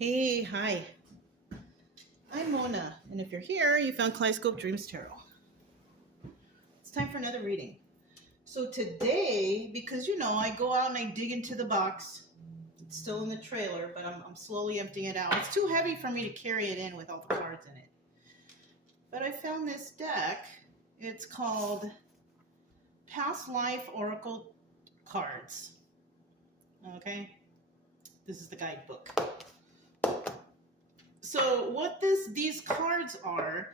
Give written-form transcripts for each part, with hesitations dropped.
Hey, hi. I'm Mona, and if you're here, you found Kaleidoscope Dreams Tarot. It's time for another reading. So today, because I go out and I dig into the box. It's still in the trailer, but I'm slowly emptying it out. It's too heavy for me to carry it in with all the cards in it. But I found this deck. It's called Past Life Oracle Cards. Okay? This is the guidebook. So what these cards are,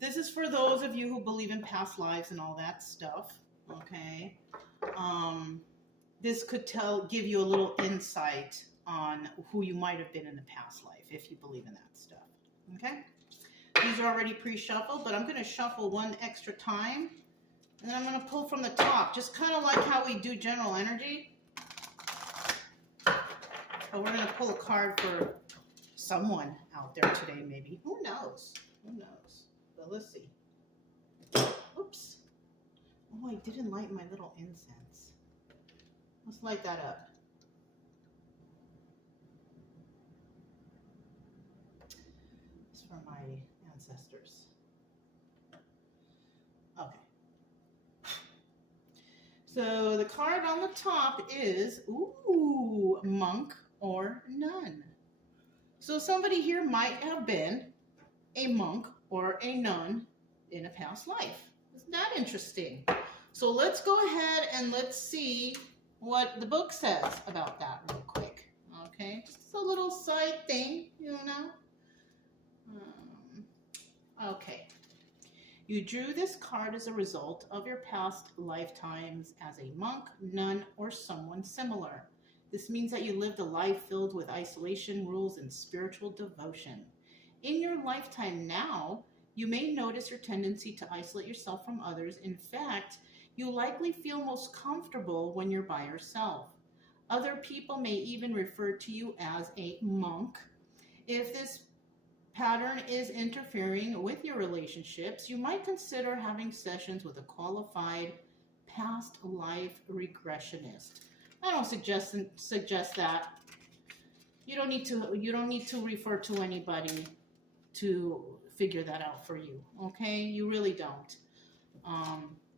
this is for those of you who believe in past lives and all that stuff, okay? This could give you a little insight on who you might have been in the past life, if you believe in that stuff, okay? These are already pre-shuffled, but I'm going to shuffle one extra time, and then I'm going to pull from the top, just kind of like how we do general energy. But we're going to pull a card for someone out there today, maybe. Who knows? Who knows? But let's see. Oops. Oh, I didn't light my little incense. Let's light that up. It's for my ancestors. Okay. So the card on the top is, ooh, monk or nun. So somebody here might have been a monk or a nun in a past life. Isn't that interesting? So let's go ahead and let's see what the book says about that real quick. Okay, just a little side thing, Okay. You drew this card as a result of your past lifetimes as a monk, nun, or someone similar. This means that you lived a life filled with isolation, rules, and spiritual devotion. In your lifetime now, you may notice your tendency to isolate yourself from others. In fact, you likely feel most comfortable when you're by yourself. Other people may even refer to you as a monk. If this pattern is interfering with your relationships, you might consider having sessions with a qualified past life regressionist. I don't suggest that. You don't need to refer to anybody to figure that out for you. Okay? You really don't.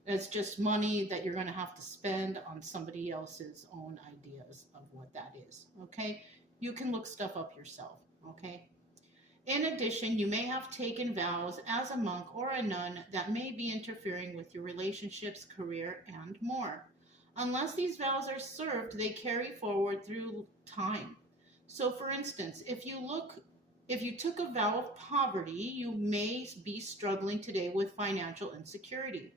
It's just money that you're going to have to spend on somebody else's own ideas of what that is. Okay? You can look stuff up yourself. Okay? In addition, you may have taken vows as a monk or a nun that may be interfering with your relationships, career, and more. Unless these vows are served, they carry forward through time. So for instance, if you took a vow of poverty, you may be struggling today with financial insecurity.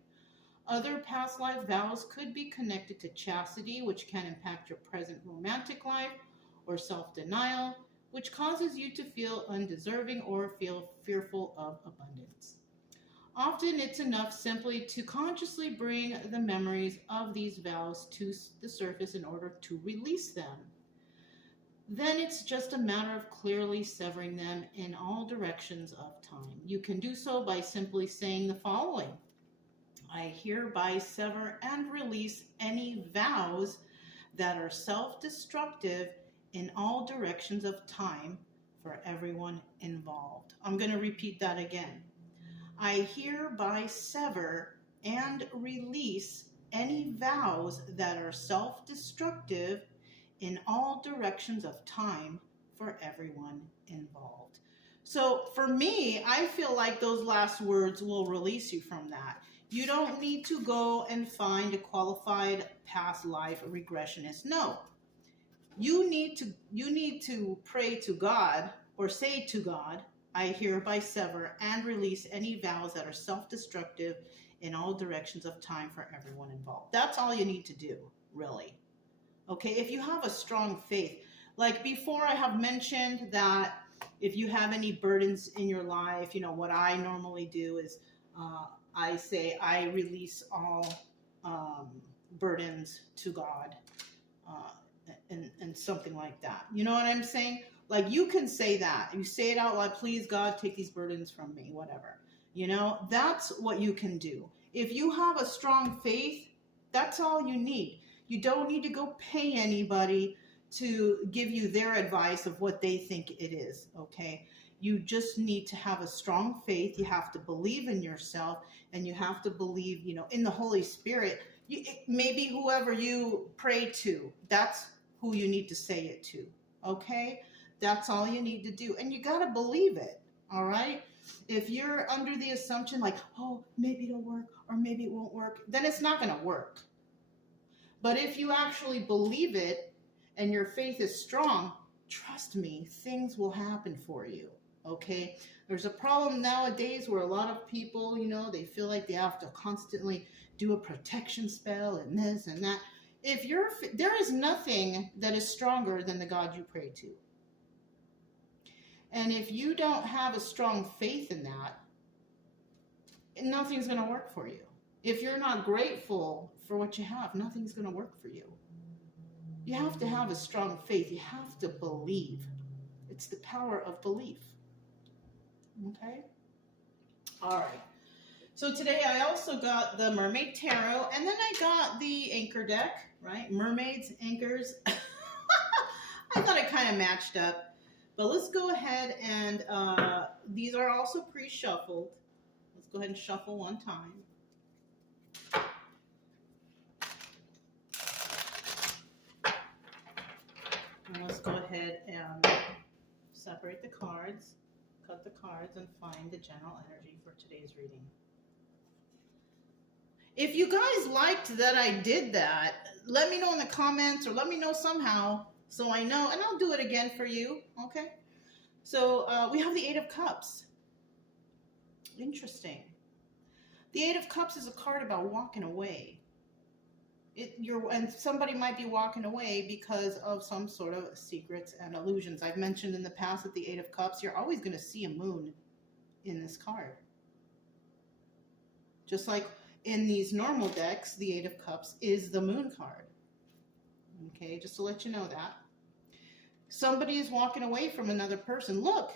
Other past life vows could be connected to chastity, which can impact your present romantic life, or self-denial, which causes you to feel undeserving or feel fearful of abundance. Often it's enough simply to consciously bring the memories of these vows to the surface in order to release them. Then it's just a matter of clearly severing them in all directions of time. You can do so by simply saying the following: I hereby sever and release any vows that are self-destructive in all directions of time for everyone involved. I'm going to repeat that again. I hereby sever and release any vows that are self-destructive in all directions of time for everyone involved. So for me, I feel like those last words will release you from that. You don't need to go and find a qualified past life regressionist. No. You need to pray to God or say to God, I hereby sever and release any vows that are self-destructive in all directions of time for everyone involved. That's all you need to do, really. Okay, if you have a strong faith, like before I have mentioned that if you have any burdens in your life, what I normally do is I say I release all burdens to God and something like that. You know what I'm saying? Like you can say that. You say it out loud, please God, take these burdens from me, whatever. That's what you can do. If you have a strong faith, that's all you need. You don't need to go pay anybody to give you their advice of what they think it is, okay? You just need to have a strong faith. You have to believe in yourself, and you have to believe, you know, in the Holy Spirit. Maybe whoever you pray to, that's who you need to say it to, okay? That's all you need to do. And you got to believe it, all right? If you're under the assumption like, oh, maybe it'll work or maybe it won't work, then it's not going to work. But if you actually believe it and your faith is strong, trust me, things will happen for you, okay? There's a problem nowadays where a lot of people, you know, they feel like they have to constantly do a protection spell and this and that. There is nothing that is stronger than the God you pray to. And if you don't have a strong faith in that, nothing's going to work for you. If you're not grateful for what you have, nothing's going to work for you. You have to have a strong faith. You have to believe. It's the power of belief. Okay? All right. So today I also got the Mermaid Tarot, and then I got the Anchor deck, right? Mermaids, anchors. I thought it kind of matched up. But let's go ahead and, these are also pre-shuffled. Let's go ahead and shuffle one time. And let's go ahead and separate the cards, cut the cards, and find the general energy for today's reading. If you guys liked that I did that, let me know in the comments or let me know somehow so I know, and I'll do it again for you, okay? So we have the Eight of Cups. Interesting. The Eight of Cups is a card about walking away. And somebody might be walking away because of some sort of secrets and illusions. I've mentioned in the past that the Eight of Cups, you're always going to see a moon in this card. Just like in these normal decks, the Eight of Cups is the moon card. Okay, just to let you know that. Somebody is walking away from another person. Look,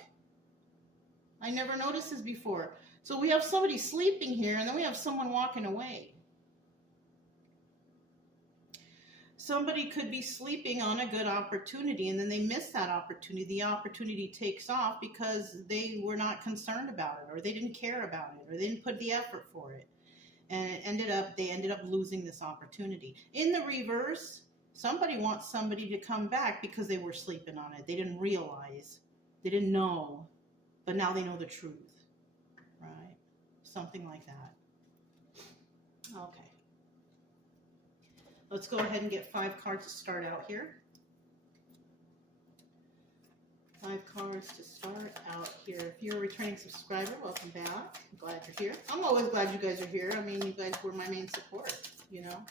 I never noticed this before. So we have somebody sleeping here, and then we have someone walking away. Somebody could be sleeping on a good opportunity, and then they miss that opportunity. The opportunity takes off because they were not concerned about it, or they didn't care about it, or they didn't put the effort for it. And they ended up losing this opportunity. In the reverse, somebody wants somebody to come back because they were sleeping on it. They didn't realize, they didn't know, but now they know the truth, right? Something like that. Okay. Let's go ahead and get 5 cards to start out here. 5 cards to start out here. If you're a returning subscriber, welcome back. I'm glad you're here. I'm always glad you guys are here. I mean, you guys were my main support, you know.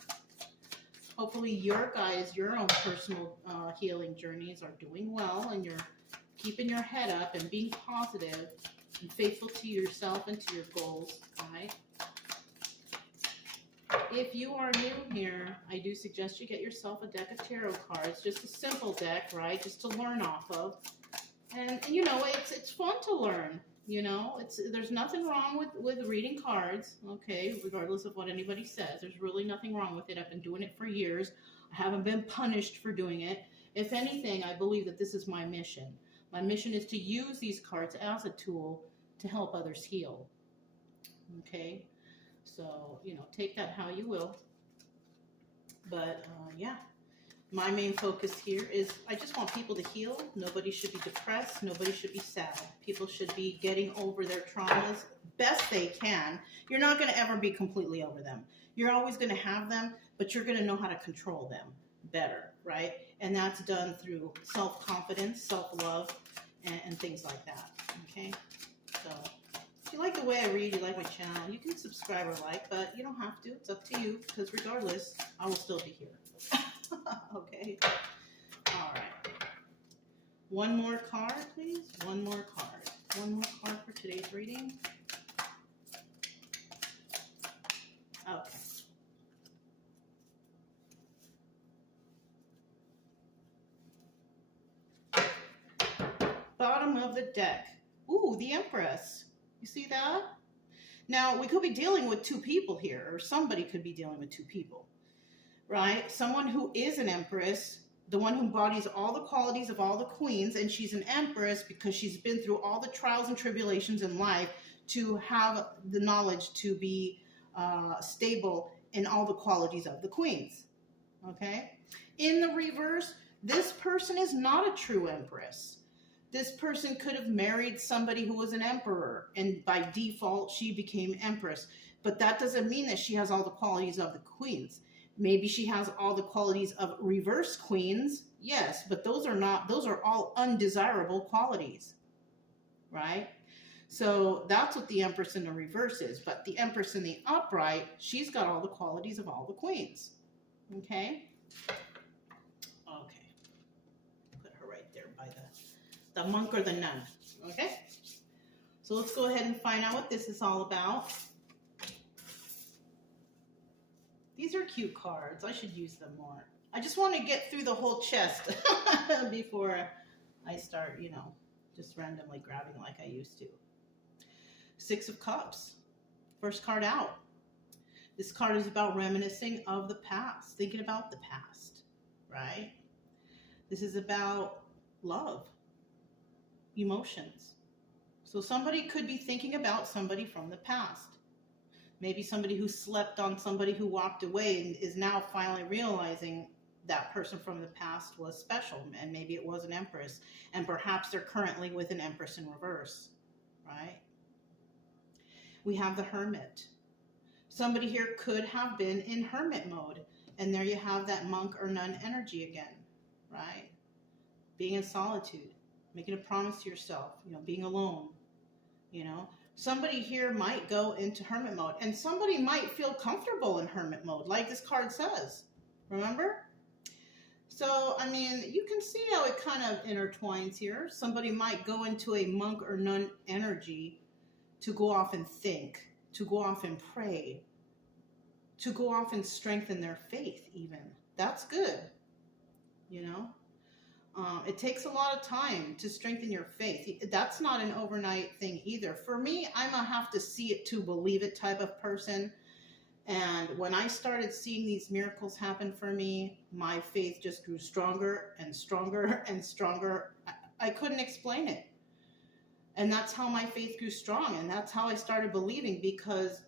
Hopefully your own personal healing journeys are doing well, and you're keeping your head up and being positive and faithful to yourself and to your goals, right? If you are new here, I do suggest you get yourself a deck of tarot cards, just a simple deck, right? Just to learn off of. And you know, it's fun to learn, you know. There's nothing wrong with reading cards, okay, regardless of what anybody says. There's really nothing wrong with it. I've been doing it for years. I haven't been punished for doing it. If anything, I believe that this is my mission. My mission is to use these cards as a tool to help others heal, okay? So, you know, take that how you will. But, yeah, my main focus here is I just want people to heal. Nobody should be depressed. Nobody should be sad. People should be getting over their traumas best they can. You're not going to ever be completely over them. You're always going to have them, but you're going to know how to control them better, right? And that's done through self-confidence, self-love, and things like that, okay? So if you like the way I read, you like my channel, you can subscribe or like, but you don't have to. It's up to you, because regardless, I will still be here. Okay. All right. One more card, please. One more card. One more card for today's reading. Okay. Bottom of the deck. Ooh, the Empress. You see that? Now, we could be dealing with 2 people here, or somebody could be dealing with 2 people, right? Someone who is an Empress the one who embodies all the qualities of all the queens, and she's an empress because she's been through all the trials and tribulations in life to have the knowledge to be stable in all the qualities of the queens. Okay? In the reverse, this person is not a true empress. This person could have married somebody who was an emperor, and by default, she became empress. But that doesn't mean that she has all the qualities of the queens. Maybe she has all the qualities of reverse queens, yes, but those are all undesirable qualities, right? So that's what the empress in the reverse is. But the empress in the upright, she's got all the qualities of all the queens, okay? Okay, put her right there by the monk or the nun, okay? So let's go ahead and find out what this is all about. These are cute cards. I should use them more. I just want to get through the whole chest before I start, you know, just randomly grabbing like I used to. Six of Cups. First card out. This card is about reminiscing of the past, thinking about the past, right? This is about love, emotions. So somebody could be thinking about somebody from the past. Maybe somebody who slept on somebody who walked away and is now finally realizing that person from the past was special, and maybe it was an empress, and perhaps they're currently with an empress in reverse, right? We have the Hermit. Somebody here could have been in hermit mode, and there you have that monk or nun energy again, right? Being in solitude, making a promise to yourself, you know, being alone, you know. Somebody here might go into hermit mode, and somebody might feel comfortable in hermit mode, like this card says, remember? So, I mean, you can see how it kind of intertwines here. Somebody might go into a monk or nun energy to go off and think, to go off and pray, to go off and strengthen their faith even. That's good, you know? It takes a lot of time to strengthen your faith. That's not an overnight thing either. For me, I'm a have to see it to believe it type of person. And when I started seeing these miracles happen for me, my faith just grew stronger and stronger and stronger. I couldn't explain it. And that's how my faith grew strong. And that's how I started believing, because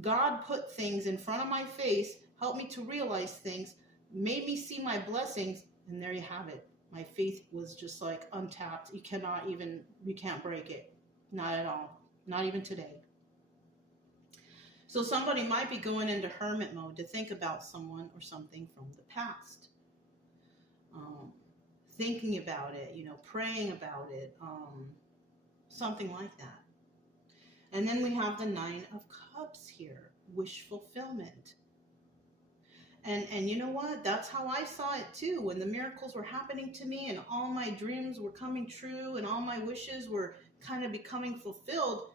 God put things in front of my face, helped me to realize things, made me see my blessings, and there you have it. My faith was just like untapped. You can't break it. Not at all. Not even today. So somebody might be going into hermit mode to think about someone or something from the past. Thinking about it, you know, praying about it, something like that. And then we have the Nine of Cups here, wish fulfillment. And you know what? That's how I saw it too. When the miracles were happening to me and all my dreams were coming true and all my wishes were kind of becoming fulfilled,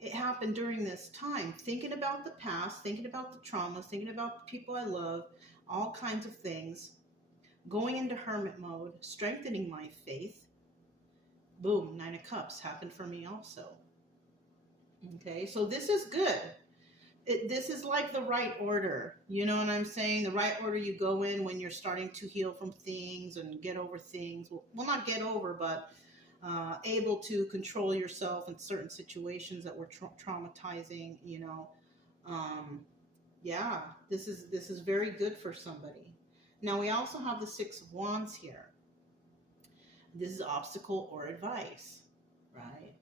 it happened during this time. Thinking about the past, thinking about the traumas, thinking about the people I love, all kinds of things, going into hermit mode, strengthening my faith. Boom, Nine of Cups happened for me also. Okay, so this is good. This is like the right order. You know what I'm saying? The right order you go in when you're starting to heal from things and get over things. Well, not get over, but able to control yourself in certain situations that were traumatizing, you know. Yeah, this is very good for somebody. Now, we also have the Six of Wands here. This is obstacle or advice, right?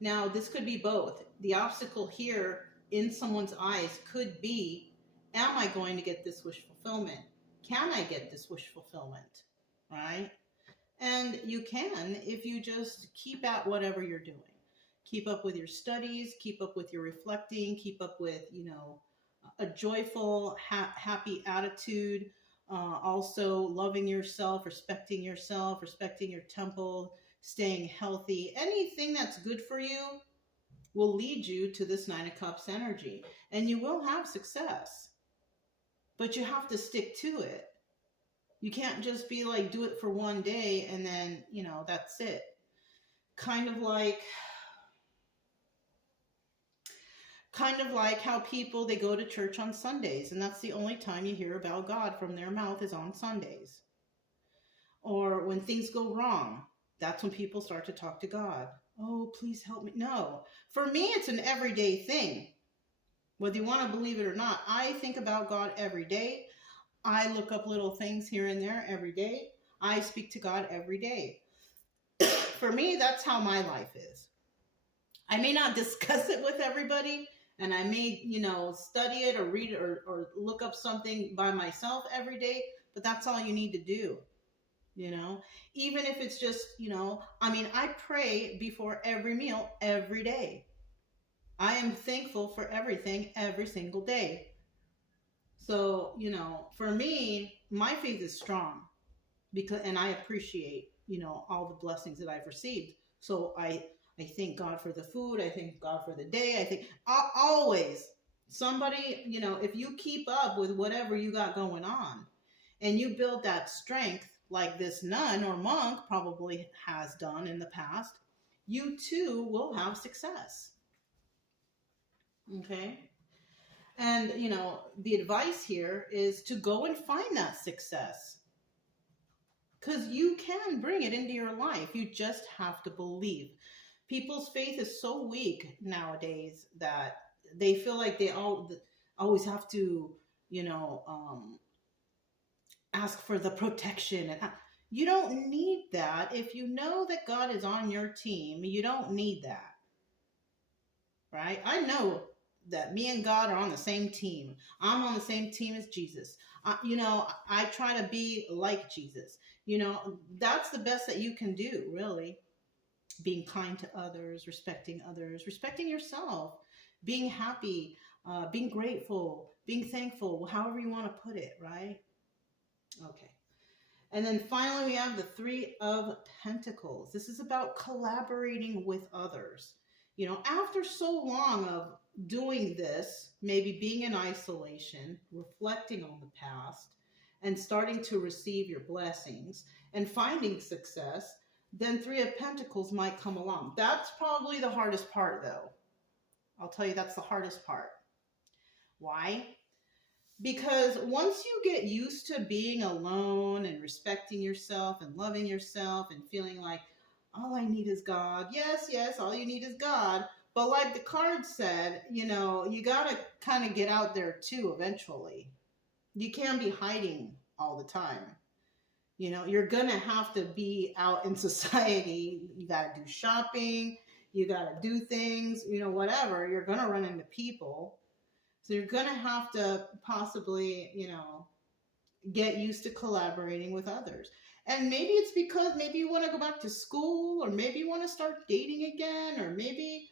Now, this could be both. The obstacle here in someone's eyes could be, am I going to get this wish fulfillment? Can I get this wish fulfillment, right? And you can if you just keep at whatever you're doing. Keep up with your studies, keep up with your reflecting, keep up with, you know, a joyful, happy attitude, also loving yourself, respecting your temple, staying healthy. Anything that's good for you will lead you to this Nine of Cups energy, and you will have success, but you have to stick to it. You can't just be like, do it for one day and then, you know, that's it. Kind of Kind of like how people, they go to church on Sundays, and that's the only time you hear about God from their mouth is on Sundays. Or when things go wrong, that's when people start to talk to God. Oh, please help me. No. For me, it's an everyday thing. Whether you want to believe it or not, I think about God every day. I look up little things here and there every day. I speak to God every day. For me, that's how my life is. I may not discuss it with everybody, and I may, study it or read it or look up something by myself every day, but that's all you need to do. Even if it's just, I pray before every meal every day. I am thankful for everything every single day. So, for me, my faith is strong and I appreciate, all the blessings that I've received. So I thank God for the food. I thank God for the day. I think always somebody, if you keep up with whatever you got going on and you build that strength like this nun or monk probably has done in the past, you too will have success. Okay? And, the advice here is to go and find that success. Because you can bring it into your life. You just have to believe. People's faith is so weak nowadays that they feel like they always have to, ask for the protection. And you don't need that. If you know that God is on your team, you don't need that. Right? I know that me and God are on the same team. I'm on the same team as Jesus. I try to be like Jesus. That's the best that you can do, really. Being kind to others, respecting yourself, being happy, being grateful, being thankful, however you want to put it, right? Okay. And then finally, we have the Three of Pentacles. This is about collaborating with others. After so long of doing this, maybe being in isolation, reflecting on the past, and starting to receive your blessings and finding success, then Three of Pentacles might come along. That's probably the hardest part, though. I'll tell you, that's the hardest part. Why? Because once you get used to being alone and respecting yourself and loving yourself and feeling like, all I need is God. Yes, all you need is God. But like the card said, you got to kind of get out there too eventually. You can't be hiding all the time. You're going to have to be out in society. You got to do shopping. You got to do things, whatever. You're going to run into people. So you're going to have to possibly, get used to collaborating with others. And maybe it's because maybe you want to go back to school, or maybe you want to start dating again, or maybe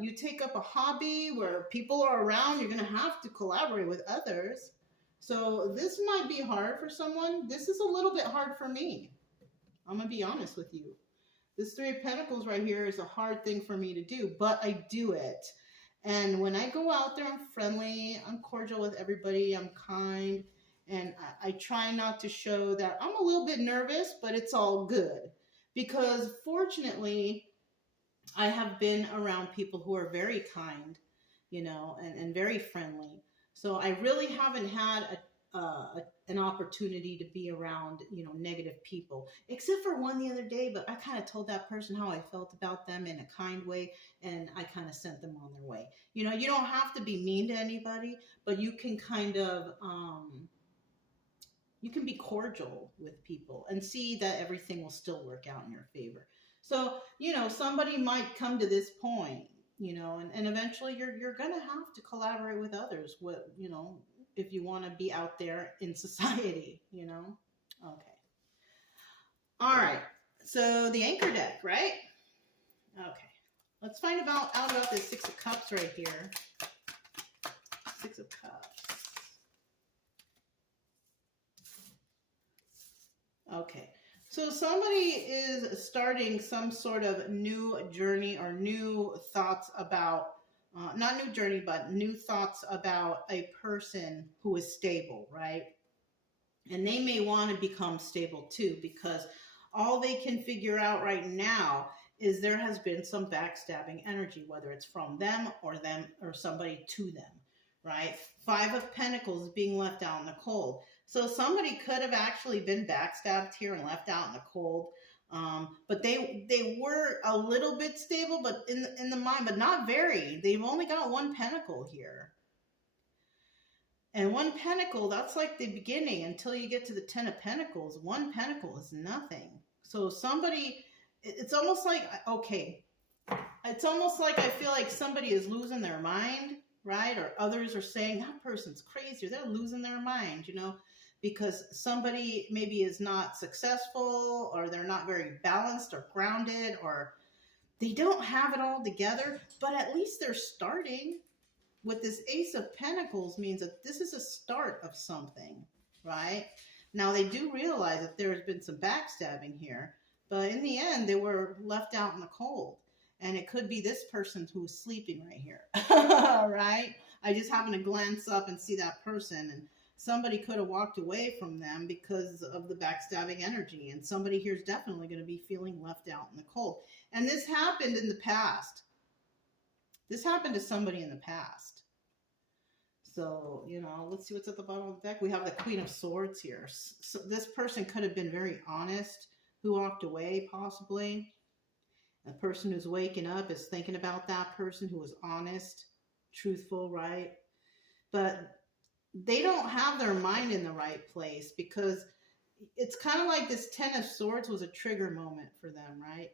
you take up a hobby where people are around. You're going to have to collaborate with others. So this might be hard for someone. This is a little bit hard for me. I'm going to be honest with you. This Three of Pentacles right here is a hard thing for me to do, but I do it. And when I go out there, I'm friendly, I'm cordial with everybody, I'm kind, and I try not to show that I'm a little bit nervous, but it's all good. Because fortunately, I have been around people who are very kind, and very friendly. So I really haven't had an opportunity to be around, negative people, except for one the other day. But I kind of told that person how I felt about them in a kind way, and I kind of sent them on their way. You don't have to be mean to anybody, but you can kind of, you can be cordial with people and see that everything will still work out in your favor. So, somebody might come to this point, and eventually you're going to have to collaborate with others, if you want to be out there in society, Okay. All right. So the anchor deck, right? Okay. Let's find out about this Six of Cups right here. Six of Cups. Okay. So somebody is starting some sort of new journey or new thoughts about, not new journey, but new thoughts about a person who is stable, right? And they may want to become stable too, because all they can figure out right now is there has been some backstabbing energy, whether it's from them or somebody to them, right? Five of Pentacles being left out in the cold. So somebody could have actually been backstabbed here and left out in the cold. But they were a little bit stable, but in the mind, but not very. They've only got one pentacle here. And one pentacle, that's like the beginning until you get to the 10 of Pentacles. One pentacle is nothing. So somebody, it's almost like, okay, it's almost like I feel like somebody is losing their mind, right? Or others are saying, that person's crazy, or they're losing their mind, you know, because somebody maybe is not successful, or they're not very balanced or grounded, or they don't have it all together, but at least they're starting. With this Ace of Pentacles means that this is a start of something, right? Now, they do realize that there's been some backstabbing here, but in the end, they were left out in the cold. And it could be this person who's sleeping right here, right? I just happen to glance up and see that person, and somebody could have walked away from them because of the backstabbing energy. And somebody here is definitely going to be feeling left out in the cold. And this happened in the past. This happened to somebody in the past. So, you know, let's see what's at the bottom of the deck. We have the Queen of Swords here. So this person could have been very honest, who walked away possibly. The person who's waking up is thinking about that person who was honest, truthful, right? But they don't have their mind in the right place, because it's kind of like this 10 of Swords was a trigger moment for them, right?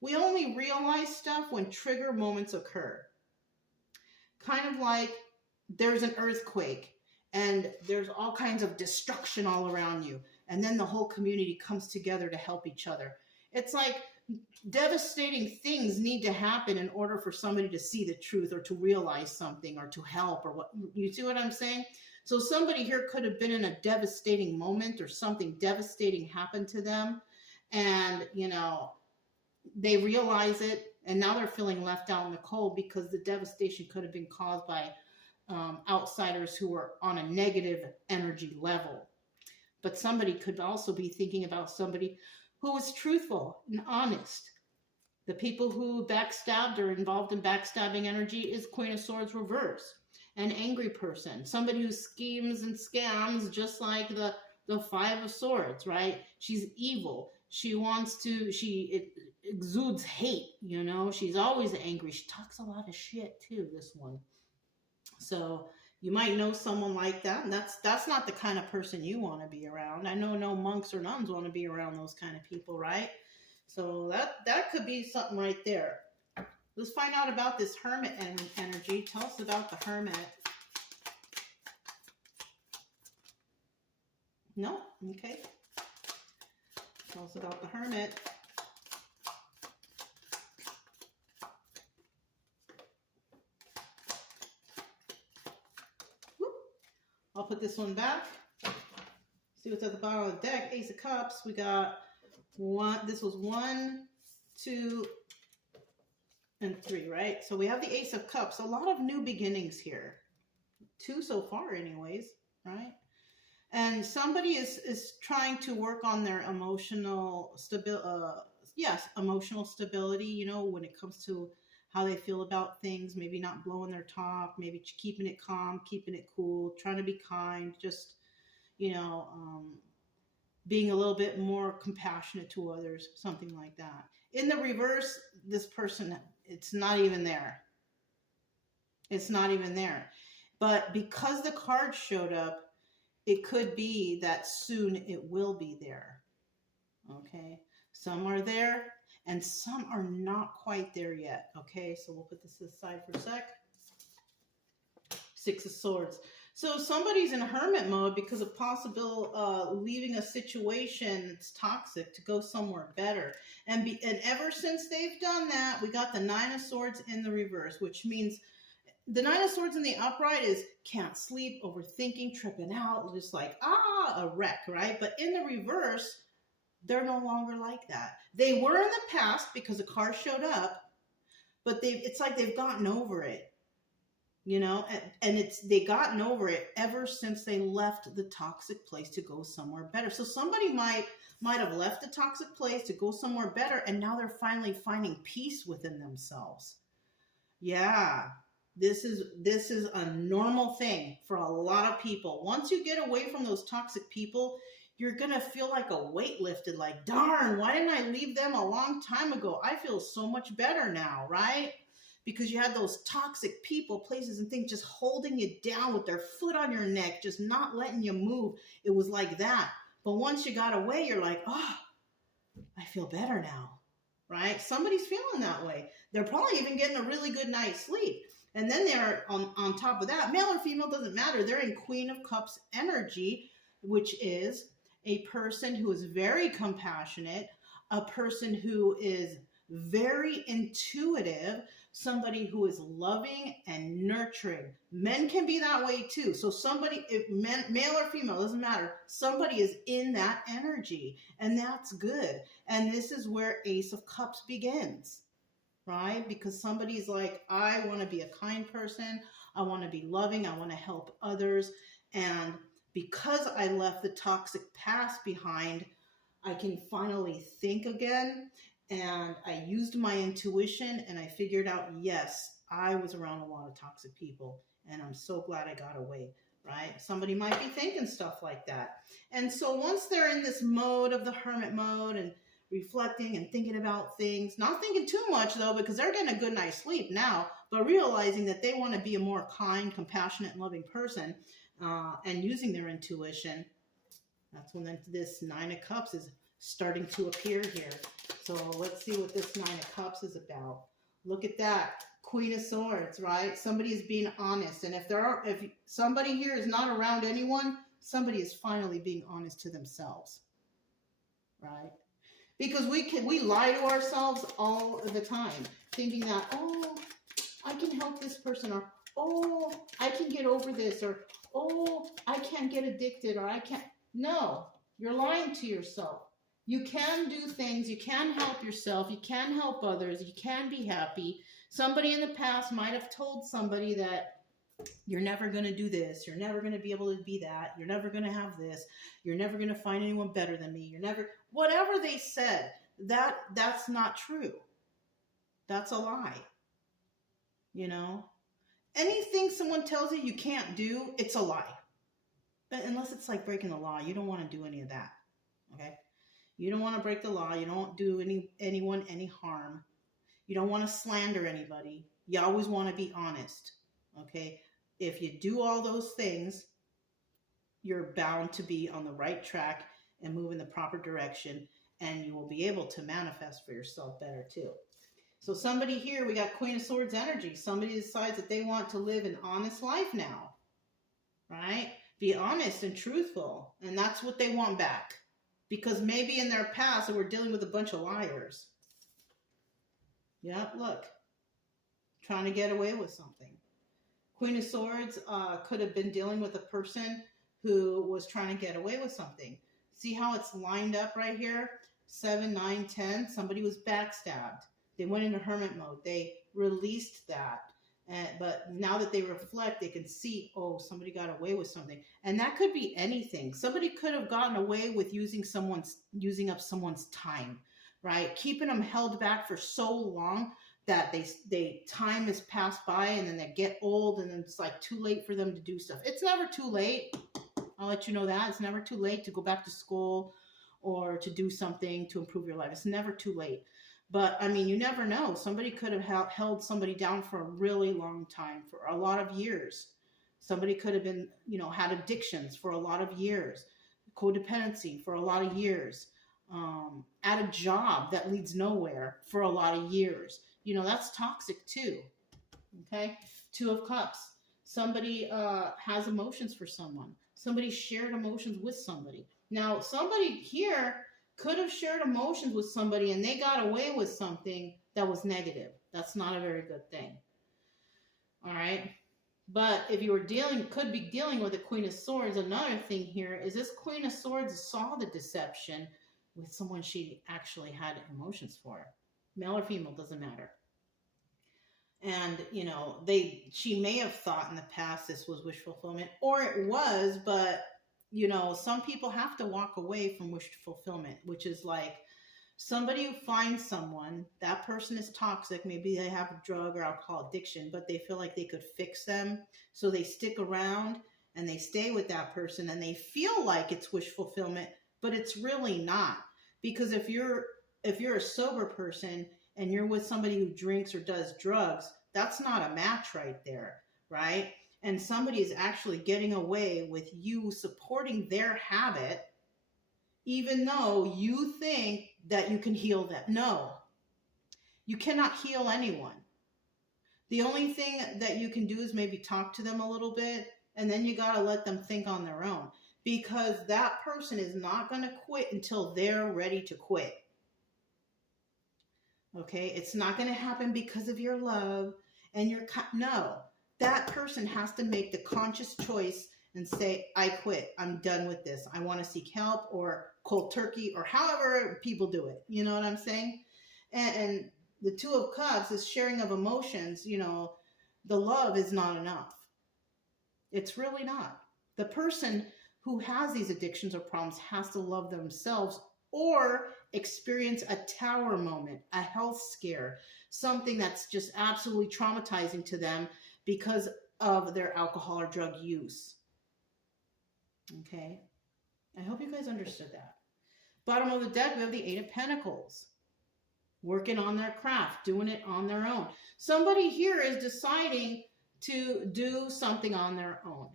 We only realize stuff when trigger moments occur. Kind of like there's an earthquake and there's all kinds of destruction all around you, and then the whole community comes together to help each other. It's like devastating things need to happen in order for somebody to see the truth, or to realize something, or to help, or what. You see what I'm saying? So somebody here could have been in a devastating moment, or something devastating happened to them, and, you know, they realize it, and now they're feeling left out in the cold because the devastation could have been caused by outsiders who were on a negative energy level. But somebody could also be thinking about somebody who was truthful and honest. The people who backstabbed or involved in backstabbing energy is Queen of Swords reverse. An angry person, somebody who schemes and scams, just like the Five of Swords, right? She's evil. She wants to, it exudes hate, you know? She's always angry. She talks a lot of shit too, this one. So you might know someone like that, and that's not the kind of person you want to be around. I know no monks or nuns want to be around those kind of people, right? So that could be something right there. Let's find out about this Hermit energy. Tell us about the Hermit. No? Okay. Tell us about the Hermit. Whoop. I'll put this one back. See what's at the bottom of the deck. Ace of Cups. We got one. This was 1, 2, and 3, right? So we have the Ace of Cups. A lot of new beginnings here. 2 so far anyways, right? And somebody is trying to work on their emotional emotional stability, you know, when it comes to how they feel about things, maybe not blowing their top, maybe keeping it calm, keeping it cool, trying to be kind, just, you know, being a little bit more compassionate to others, something like that. In the reverse, this person, it's not even there. It's not even there. But because the card showed up, it could be that soon it will be there. Okay? Some are there, and some are not quite there yet. Okay? So we'll put this aside for a sec. 6 of Swords. So somebody's in hermit mode because of possible leaving a situation that's toxic to go somewhere better. And ever since they've done that, we got the 9 of Swords in the reverse, which means the 9 of Swords in the upright is can't sleep, overthinking, tripping out, just like, a wreck, right? But in the reverse, they're no longer like that. They were in the past because a car showed up, but it's like they've gotten over it. you know, and they gotten over it ever since they left the toxic place to go somewhere better. So somebody might have left the toxic place to go somewhere better, and now they're finally finding peace within themselves. Yeah, this is a normal thing for a lot of people. Once you get away from those toxic people, you're gonna feel like a weight lifted, like, darn, why didn't I leave them a long time ago? I feel so much better now, right? Because you had those toxic people, places, and things just holding you down with their foot on your neck, just not letting you move. It was like that. But once you got away, you're like, oh, I feel better now, right? Somebody's feeling that way. They're probably even getting a really good night's sleep. And then they're on top of that, male or female, doesn't matter. They're in Queen of Cups energy, which is a person who is very compassionate, a person who is very intuitive, somebody who is loving and nurturing. Men can be that way too. So somebody, if male or female, doesn't matter. Somebody is in that energy, and that's good. And this is where Ace of Cups begins, right? Because somebody's like, I want to be a kind person. I want to be loving. I want to help others. And because I left the toxic past behind, I can finally think again. And I used my intuition, and I figured out, yes, I was around a lot of toxic people, and I'm so glad I got away, right? Somebody might be thinking stuff like that. And so once they're in this mode of the hermit mode and reflecting and thinking about things, not thinking too much though, because they're getting a good night's sleep now, but realizing that they want to be a more kind, compassionate, and loving person, and using their intuition, that's when this Nine of Cups is starting to appear here. So let's see what this Nine of Cups is about. Look at that. Queen of Swords, right? Somebody is being honest. And if somebody here is not around anyone, somebody is finally being honest to themselves, right? Because we lie to ourselves all the time, thinking that, oh, I can help this person, or, oh, I can get over this, or, oh, I can't get addicted, or I can't. No, you're lying to yourself. You can do things. You can help yourself. You can help others. You can be happy. Somebody in the past might have told somebody that you're never going to do this. You're never going to be able to be that. You're never going to have this. You're never going to find anyone better than me. You're never, whatever they said, that's not true. That's a lie. You know, anything someone tells you you can't do, it's a lie. But unless it's like breaking the law, you don't want to do any of that. Okay? You don't want to break the law. You don't do anyone any harm. You don't want to slander anybody. You always want to be honest. Okay? If you do all those things, you're bound to be on the right track and move in the proper direction, and you will be able to manifest for yourself better too. So somebody here, we got Queen of Swords energy. Somebody decides that they want to live an honest life now, right? Be honest and truthful, and that's what they want back. Because maybe in their past they were dealing with a bunch of liars. Yeah, look. Trying to get away with something. Queen of Swords could have been dealing with a person who was trying to get away with something. See how it's lined up right here? 7, 9, 10. Somebody was backstabbed. They went into hermit mode. They released that. But now that they reflect, they can see, oh, somebody got away with something. And that could be anything. Somebody could have gotten away with using up someone's time, right? Keeping them held back for so long that time has passed by, and then they get old, and then it's like too late for them to do stuff. It's never too late. I'll let you know that. It's never too late to go back to school or to do something to improve your life. It's never too late. But, I mean, you never know. Somebody could have held somebody down for a really long time, for a lot of years. Somebody could have been, had addictions for a lot of years, codependency for a lot of years, at a job that leads nowhere for a lot of years. That's toxic too. Okay? 2 of Cups. Somebody has emotions for someone. Somebody shared emotions with somebody. Now, somebody here could have shared emotions with somebody and they got away with something that was negative. That's not a very good thing. All right. But if you could be dealing with a Queen of Swords, another thing here is this Queen of Swords saw the deception with someone she actually had emotions for. Male or female, doesn't matter. And, you know, she may have thought in the past this was wish fulfillment, or it was, but, you know, some people have to walk away from wish fulfillment, which is like somebody who finds someone, that person is toxic, maybe they have a drug or alcohol addiction, but they feel like they could fix them. So they stick around and they stay with that person and they feel like it's wish fulfillment, but it's really not. Because if you're a sober person and you're with somebody who drinks or does drugs, that's not a match right there, right? And somebody is actually getting away with you supporting their habit, even though you think that you can heal them. No, you cannot heal anyone. The only thing that you can do is maybe talk to them a little bit, and then you got to let them think on their own, because that person is not going to quit until they're ready to quit. Okay, it's not going to happen because of your love and no, that person has to make the conscious choice and say, I quit. I'm done with this. I want to seek help, or cold turkey, or however people do it. You know what I'm saying? And the Two of Cups is sharing of emotions. You know, the love is not enough. It's really not. The person who has these addictions or problems has to love themselves, or experience a tower moment, a health scare, something that's just absolutely traumatizing to them because of their alcohol or drug use. Okay? I hope you guys understood that. Bottom of the deck, we have the Eight of Pentacles. Working on their craft, doing it on their own. Somebody here is deciding to do something on their own,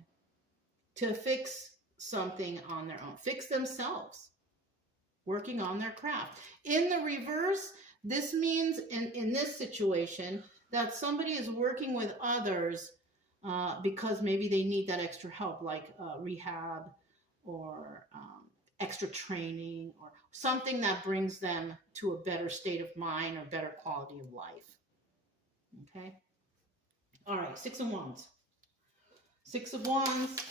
to fix something on their own, fix themselves. Working on their craft. In the reverse, this means in this situation that somebody is working with others because maybe they need that extra help, like rehab or extra training or something that brings them to a better state of mind or better quality of life. Okay? All right, Six of Wands. Six of Wands.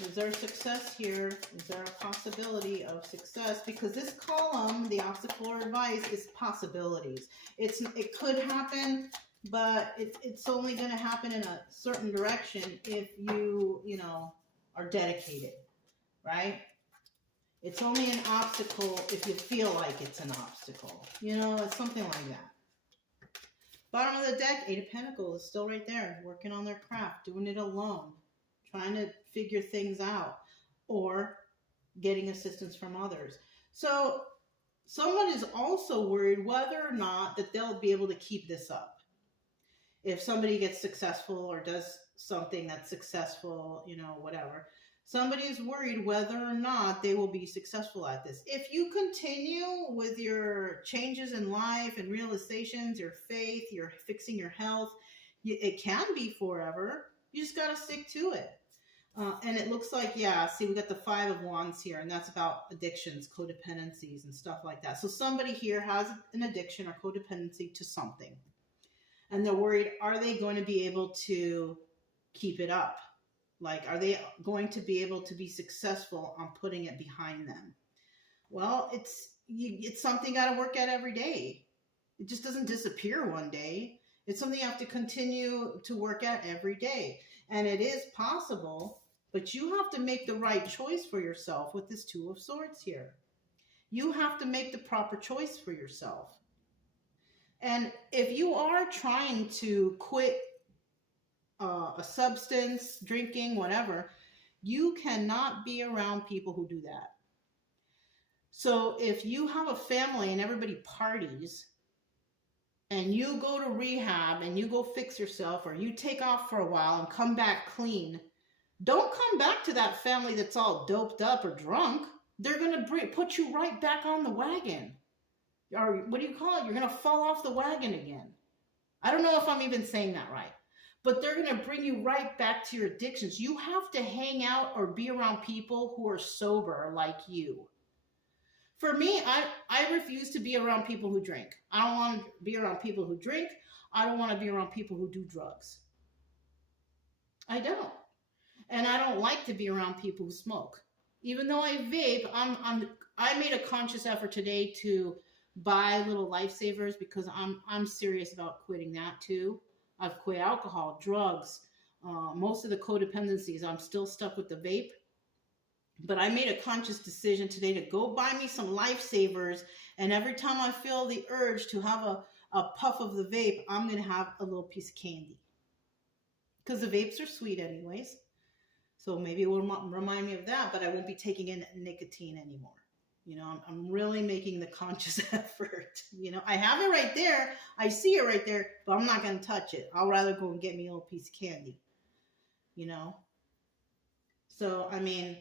Is there success here? Is there a possibility of success? Because this column, the obstacle or advice, is possibilities. It could happen, but it's only going to happen in a certain direction if you are dedicated, right? It's only an obstacle if you feel like it's an obstacle. It's something like that. Bottom of the deck, Eight of Pentacles is still right there, working on their craft, doing it alone, trying to figure things out, or getting assistance from others. So someone is also worried whether or not that they'll be able to keep this up. If somebody gets successful or does something that's successful, whatever, somebody is worried whether or not they will be successful at this. If you continue with your changes in life and realizations, your faith, you're fixing your health, it can be forever. You just got to stick to it. And it looks like, see, we got the Five of Wands here, and that's about addictions, codependencies, and stuff like that. So somebody here has an addiction or codependency to something, and they're worried, are they going to be able to keep it up? Like, are they going to be able to be successful on putting it behind them? Well, it's something you got to work at every day. It just doesn't disappear one day. It's something you have to continue to work at every day. And it is possible, but you have to make the right choice for yourself with this Two of Swords here. You have to make the proper choice for yourself. And if you are trying to quit a substance, drinking, whatever, you cannot be around people who do that. So if you have a family and everybody parties, and you go to rehab and you go fix yourself, or you take off for a while and come back clean, don't come back to that family that's all doped up or drunk. They're going to put you right back on the wagon. Or what do you call it? You're going to fall off the wagon again. I don't know if I'm even saying that right. But they're going to bring you right back to your addictions. You have to hang out or be around people who are sober like you. For me, I refuse to be around people who drink. I don't want to be around people who drink. I don't want to be around people who do drugs. I don't. And I don't like to be around people who smoke. Even though I vape, I made a conscious effort today to buy little lifesavers because I'm serious about quitting that too. I've quit alcohol, drugs, most of the codependencies. I'm still stuck with the vape. But I made a conscious decision today to go buy me some lifesavers. And every time I feel the urge to have a puff of the vape, I'm going to have a little piece of candy. Because the vapes are sweet anyways. So maybe it will remind me of that, but I won't be taking in nicotine anymore. You know, I'm really making the conscious effort. You know, I have it right there. I see it right there, but I'm not going to touch it. I'll rather go and get me a little piece of candy. You know? So, I mean,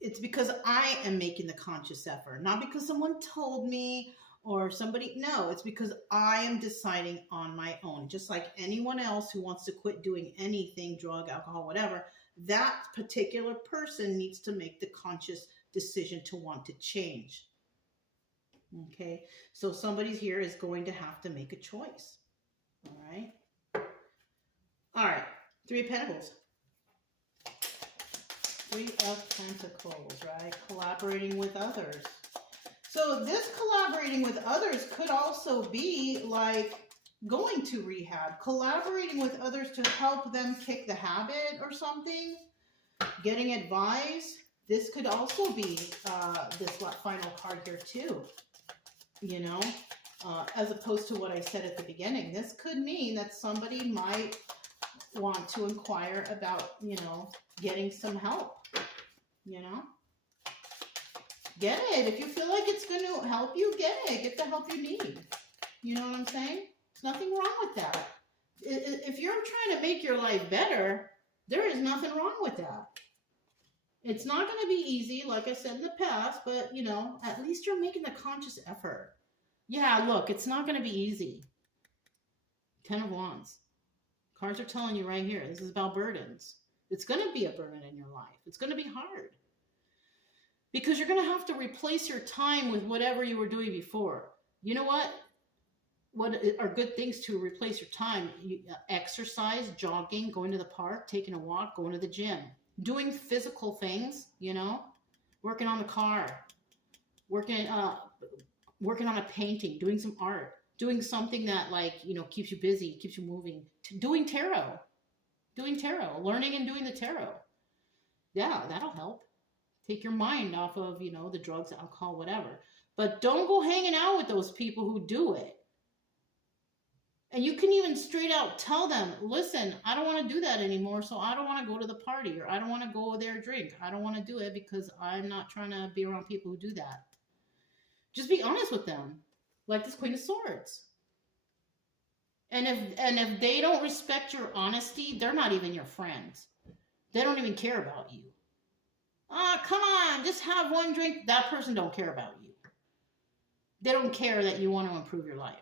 it's because I am making the conscious effort, not because someone told me or somebody. No, it's because I am deciding on my own. Just like anyone else who wants to quit doing anything, drug, alcohol, whatever, that particular person needs to make the conscious decision to want to change. Okay, so somebody here is going to have to make a choice. All right. All right, Three of Pentacles. Three of Pentacles, right? Collaborating with others. So this collaborating with others could also be like going to rehab, collaborating with others to help them kick the habit or something, getting advice. This could also be this final card here too, you know, as opposed to what I said at the beginning. This could mean that somebody might want to inquire about, you know, getting some help, you know. Get it. If you feel like it's going to help you, get it. Get the help you need. You know what I'm saying? There's nothing wrong with that. If you're trying to make your life better, there is nothing wrong with that. It's not going to be easy, like I said in the past, but, you know, at least you're making the conscious effort. Yeah, look, it's not going to be easy. 10 of Wands. Cards are telling you right here, this is about burdens. It's going to be a burden in your life. It's going to be hard. Because you're going to have to replace your time with whatever you were doing before. You know what? What are good things to replace your time? Exercise, jogging, going to the park, taking a walk, going to the gym. Doing physical things, you know? Working on the car. Working on a painting. Doing some art. Doing something that, like, you know, keeps you busy, keeps you moving. Doing tarot. Doing tarot. Learning and doing the tarot. Yeah, that'll help. Take your mind off of, you know, the drugs, alcohol, whatever. But don't go hanging out with those people who do it. And you can even straight out tell them, listen, I don't want to do that anymore, so I don't want to go to the party, or I don't want to go there drink. I don't want to do it because I'm not trying to be around people who do that. Just be honest with them. Like this Queen of Swords. And if they don't respect your honesty, they're not even your friends. They don't even care about you. Come on, just have one drink. That person don't care about you. They don't care that you want to improve your life.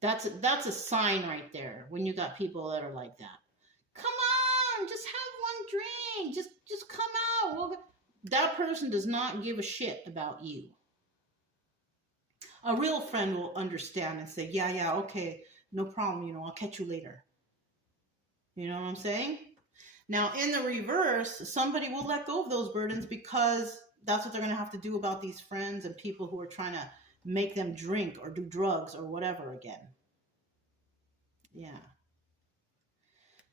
That's a sign right there when you got people that are like that. Come on, just have one drink. Just come out. Well, that person does not give a shit about you. A real friend will understand and say, yeah, okay, no problem. You know, I'll catch you later. You know what I'm saying? Now, in the reverse, somebody will let go of those burdens because that's what they're going to have to do about these friends and people who are trying to make them drink or do drugs or whatever again. Yeah.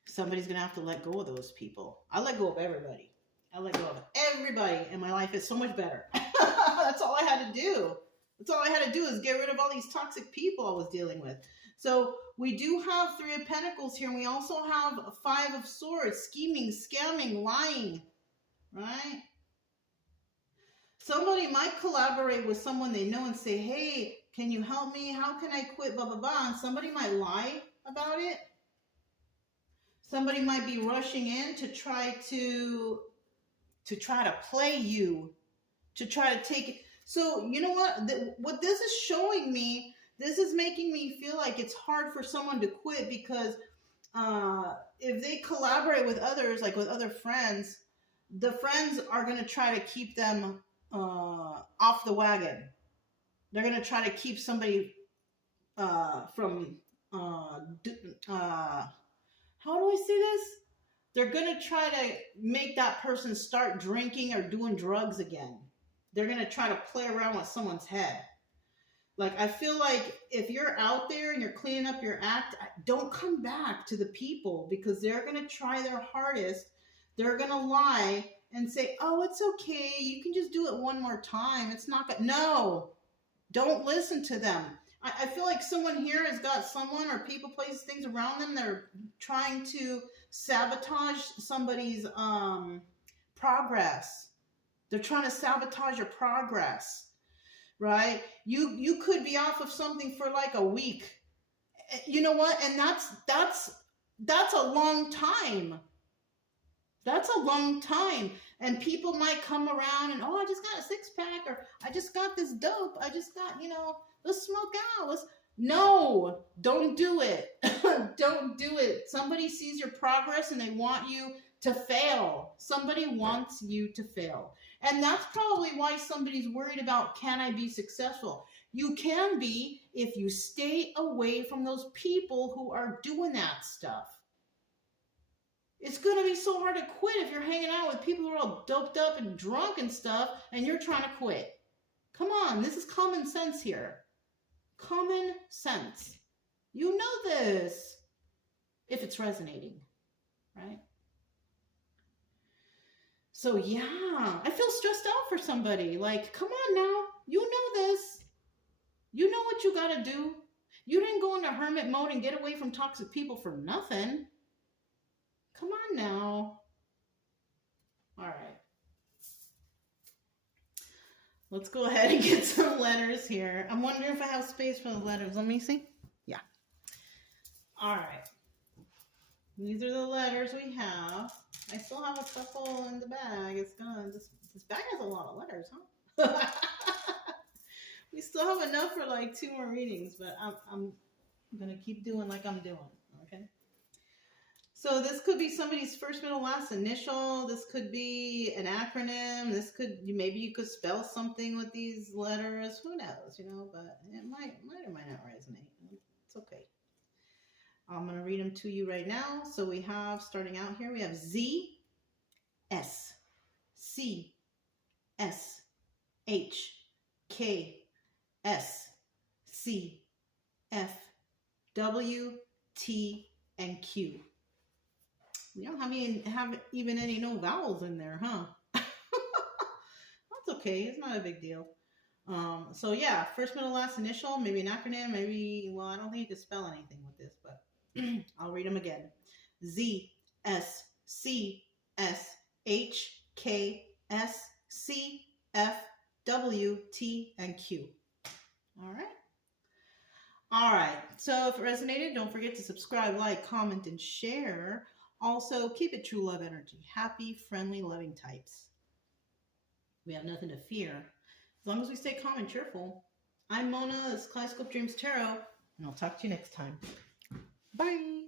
Somebody's going to have to let go of those people. I let go of everybody. I let go of everybody, and my life is so much better. That's all I had to do. That's all I had to do is get rid of all these toxic people I was dealing with. So we do have Three of Pentacles here, and we also have Five of Swords, scheming, scamming, lying, right? Somebody might collaborate with someone they know and say, hey, can you help me? How can I quit, blah, blah, blah. And somebody might lie about it. Somebody might be rushing in to try to play you, to try to take it. So, you know what? What this is showing me, this is making me feel like it's hard for someone to quit because if they collaborate with others, like with other friends, the friends are going to try to keep them off the wagon. They're going to try to keep somebody from, how do I say this? They're going to try to make that person start drinking or doing drugs again. They're going to try to play around with someone's head. Like, I feel like if you're out there and you're cleaning up your act, don't come back to the people, because they're going to try their hardest. They're going to lie and say, oh, it's okay. You can just do it one more time. It's not good. No, don't listen to them. I feel like someone here has got someone or people, places, things around them. They're trying to sabotage somebody's progress. They're trying to sabotage your progress, right? You could be off of something for like a week. You know what? And that's a long time. That's a long time. And people might come around and, oh, I just got a 6-pack, or I just got this dope. I just got, let's smoke out. No, don't do it. Don't do it. Somebody sees your progress and they want you to fail. Somebody wants you to fail. And that's probably why somebody's worried about, can I be successful? You can be if you stay away from those people who are doing that stuff. It's going to be so hard to quit if you're hanging out with people who are all doped up and drunk and stuff, and you're trying to quit. Come on, this is common sense here. Common sense. You know this, if it's resonating, right? So yeah, I feel stressed out for somebody. Like, come on now, you know this. You know what you got to do. You didn't go into hermit mode and get away from toxic people for nothing. Come on now. All right. Let's go ahead and get some letters here. I'm wondering if I have space for the letters. Let me see. Yeah. All right. These are the letters we have. I still have a couple in the bag. It's gonna, this bag has a lot of letters, huh? We still have enough for like 2 more readings, but I'm gonna keep doing like I'm doing, okay? So this could be somebody's first, middle, last initial. This could be an acronym. This could, maybe you could spell something with these letters. Who knows, but it might or might not resonate. It's okay. I'm going to read them to you right now. So we have, starting out here, we have Z, S, C, S, H, K, S, C, F, W, T, and Q. We don't have even any no vowels in there, huh? That's okay. It's not a big deal. So yeah, first, middle, last initial, maybe an acronym, maybe, well, I don't think you can spell anything with this, but I'll read them again. Z, S, C, S, H, K, S, C, F, W, T, and Q. All right. All right. So if it resonated, don't forget to subscribe, like, comment, and share. Also, keep it true love energy. Happy, friendly, loving types. We have nothing to fear. As long as we stay calm and cheerful. I'm Mona. This is Kaleidoscope Dreams Tarot. And I'll talk to you next time. Bye.